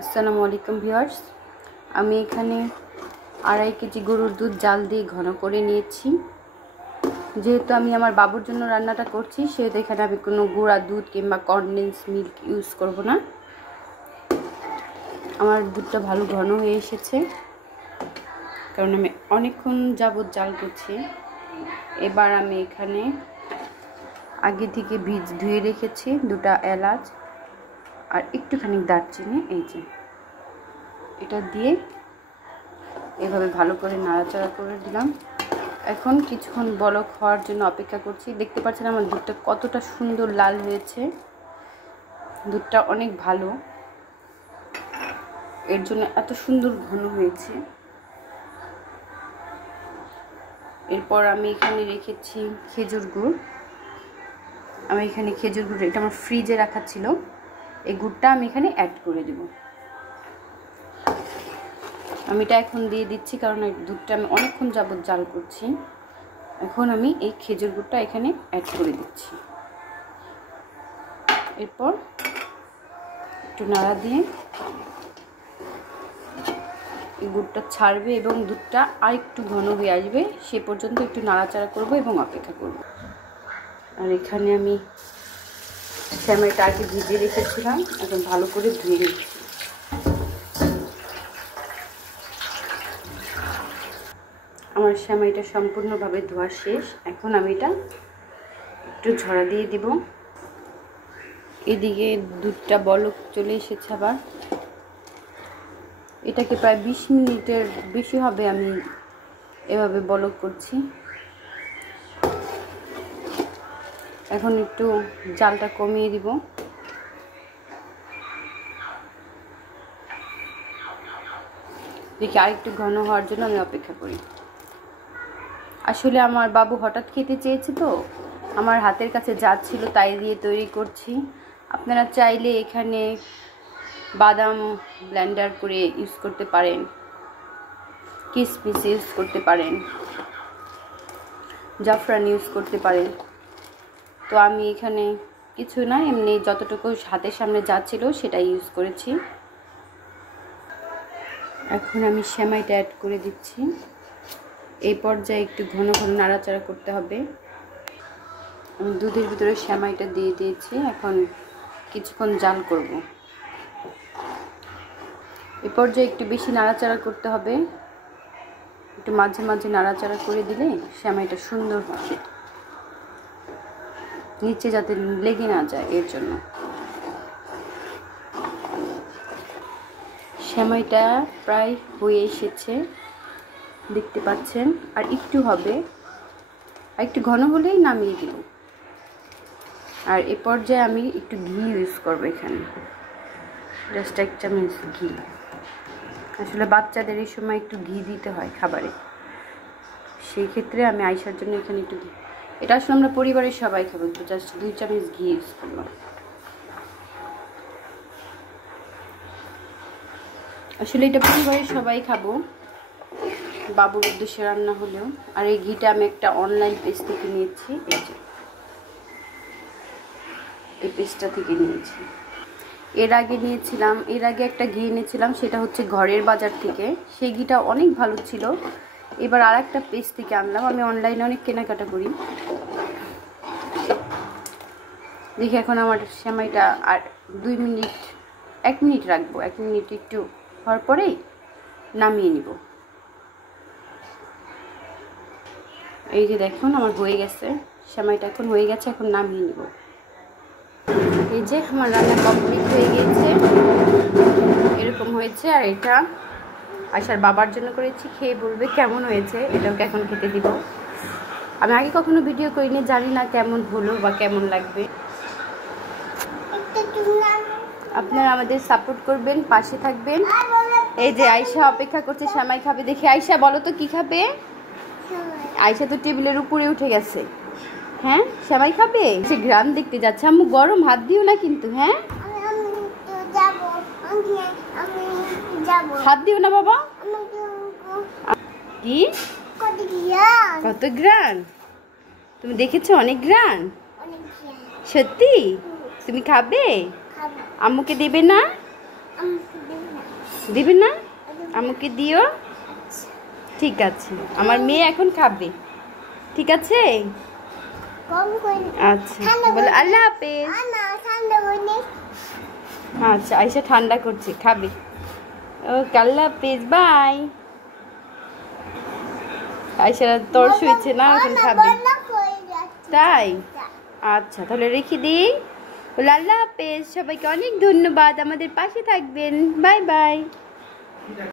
আসসালামু আলাইকুম ভিউয়ার্স, আমি এখানে 2.5 কেজি গরুর দুধ জাল দিয়ে ঘন করে নিয়েছি। যেহেতু আমি আমার বাবুর জন্য রান্নাটা করছি, সেহেতু এখানে আমি কোনো গুঁড়া দুধ কিংবা কনডেন্স মিল্ক ইউজ করব না। আমার দুধটা ভালো ঘন হয়ে এসেছে, কারণ আমি অনেকক্ষণ যাবত জাল করছি। এবার আমি এখানে আগে থেকে ধুয়ে রেখেছি 2টা এলাচ আর একটুখানি দারচিনি, এই যে এটা দিয়ে এভাবে ভালো করে নাড়াচাড়া করে দিলাম। এখন কিছুক্ষণ বলক হওয়ার জন্য অপেক্ষা করছি। দেখতে পাচ্ছেন আমার দুধটা কতটা সুন্দর লাল হয়েছে। দুধটা অনেক ভালো, এর জন্য এত সুন্দর ঘন হয়েছে। এরপর আমি এখানে রেখেছি খেজুর গুড়। আমি এখানে খেজুর গুড়, এটা আমার ফ্রিজে রাখা ছিল, এই গুড়টা আমি এখানে অ্যাড করে দেব। আমি এটা এখন দিয়ে দিচ্ছি, কারণ এই দুধটা আমি অনেকক্ষণ যাবত জাল করছি। এখন আমি এই খেজুর গুড়টা এখানে অ্যাড করে দিচ্ছি। এরপর একটু নাড়া দিয়ে এই গুড়টা ছাড়বে এবং দুধটা আর একটু ঘন হয়ে আসবে, সে পর্যন্ত একটু নাড়াচাড়া করব এবং অপেক্ষা করব। আর এখানে আমি সেমাইটা আগে ভিজিয়ে রেখেছিলাম, এখন ভালো করে ধুয়ে নিচ্ছি। আমার সেমাইটা সম্পূর্ণভাবে ধোয়া শেষ। এখন আমি এটা একটু ঝরা দিয়ে দিব। এদিকে দুধটা বলক চলে এসেছে আবার। এটাকে প্রায় 20 মিনিটের বেশি হবে আমি এভাবে বলক করছি। এখন একটু জালটা কমিয়ে দিব। দেখি আরেকটু ঘন হওয়ার জন্য আমি অপেক্ষা করি। আসলে আমার বাবু হঠাৎ খেতে চেয়েছে, তো আমার হাতের কাছে যা ছিল তাই দিয়ে তৈরি করছি। আপনারা চাইলে এখানে বাদাম ব্লেন্ডার করে ইউজ করতে পারেন, কিশমিশ ইউজ করতে পারেন, জাফরান ইউজ করতে পারেন। তো আমি এখানে কিছু না, এমনি যতটুকু হাতের সামনে যা ছিল সেটাই ইউজ করেছি। এখন আমি সেমাইটা অ্যাড করে দিচ্ছি। এই পর্যায়ে একটু ঘন ঘন নাড়াচাড়া করতে হবে। আমি দুধের ভিতরে সেমাইটা দিয়ে দিয়েছি, এখন কিছুক্ষণ জাল করব। এই পর্যায়ে একটু বেশি নাড়াচাড়া করতে হবে, একটু মাঝে মাঝে নাড়াচাড়া করে দিলে সেমাইটা সুন্দর হবে, নিচে যাতে লেগে না যায়, এর জন্য। সেমাইটা প্রায় হয়ে এসেছে, দেখতে পাচ্ছেন। আর একটু হবে, আর একটু ঘন হলেই নামিয়ে দিব। আর এ পর্যায়ে আমি একটু ঘি ইউজ করবো এখানে, জাস্ট 1 চামচ ঘি। আসলে বাচ্চাদের এই সময় একটু ঘি দিতে হয় খাবারে, সেই ক্ষেত্রে আমি আয়শার জন্য এখানে একটু ঘি, এটা আসলে আমরা পরিবারের সবাই খাবো, তো জাস্ট 2 চামচ ঘি ইউজ করলাম। আসলে এটা পরিবারের সবাই খাবো, বাবুর উদ্দেশ্যে রান্না হলেও। আর এই ঘিটা আমি একটা অনলাইন পেজ থেকে নিয়েছি, এই পেজটা থেকে নিয়েছি। এর আগে একটা ঘি এনেছিলাম, সেটা হচ্ছে ঘরের বাজার থেকে, সেই ঘিটা অনেক ভালো ছিল। এবার আর একটা পেজ থেকে আনলাম, আমি অনলাইনে অনেক কেনাকাটা করি। দেখি এখন আমার সেমাইটা আর 1 মিনিট রাখবো। 1 মিনিট একটু হওয়ার পরেই নামিয়ে নিব। এই যে দেখুন আমার হয়ে গেছে, সেমাইটা এখন হয়ে গেছে, এখন নামিয়ে নিব। এই যে আমার রান্না কমপ্লিট হয়ে গিয়েছে, এরকম হয়েছে। আর এটা আয়শার বাবার জন্য করেছি, খেয়ে বলবে কেমন হয়েছে। এটাকে এখন খেতে দিব। আমি আগে কখনো ভিডিও করিনি, জানি না কেমন হলো বা কেমন লাগবে। আপনারা আমাদের সাপোর্ট করবেন, পাশে থাকবেন। এই যে আয়শা অপেক্ষা করছে সেমাই খাবে। দেখি আয়শা, বলো তো কি খাবে? আয়শা তো টেবিলের উপরে উঠে গেছে। হ্যাঁ, সেমাই খাবে, সে গ্রাম দেখতে যাচ্ছে। আম্মু গরম, হাত দিও না কিন্তু। হ্যাঁ, হাত দিও না বাবা। কি কত গ্রান? তুমি দেখেছো অনেক গ্রান? সত্যি? তুমি খাবে? আম্মুকে দেবে না? দিবি না? আমাকে দিও। ঠিক আছে, আমার মেয়ে এখন খাবে। ঠিক আছে, আচ্ছা বলে আল্লাহ হাফেজ। আচ্ছা আয়শা ঠান্ডা করছে, খাবে। ওকে, আল্লাহ হাফেজ, বাই। আয়শা তোর শুয়েছে না, এখন খাবে। তাই? আচ্ছা তাহলে রেখে দিই। বলে আল্লাহ হাফেজ, সবাইকে অনেক ধন্যবাদ, আমাদের পাশে থাকবেন। Bye bye.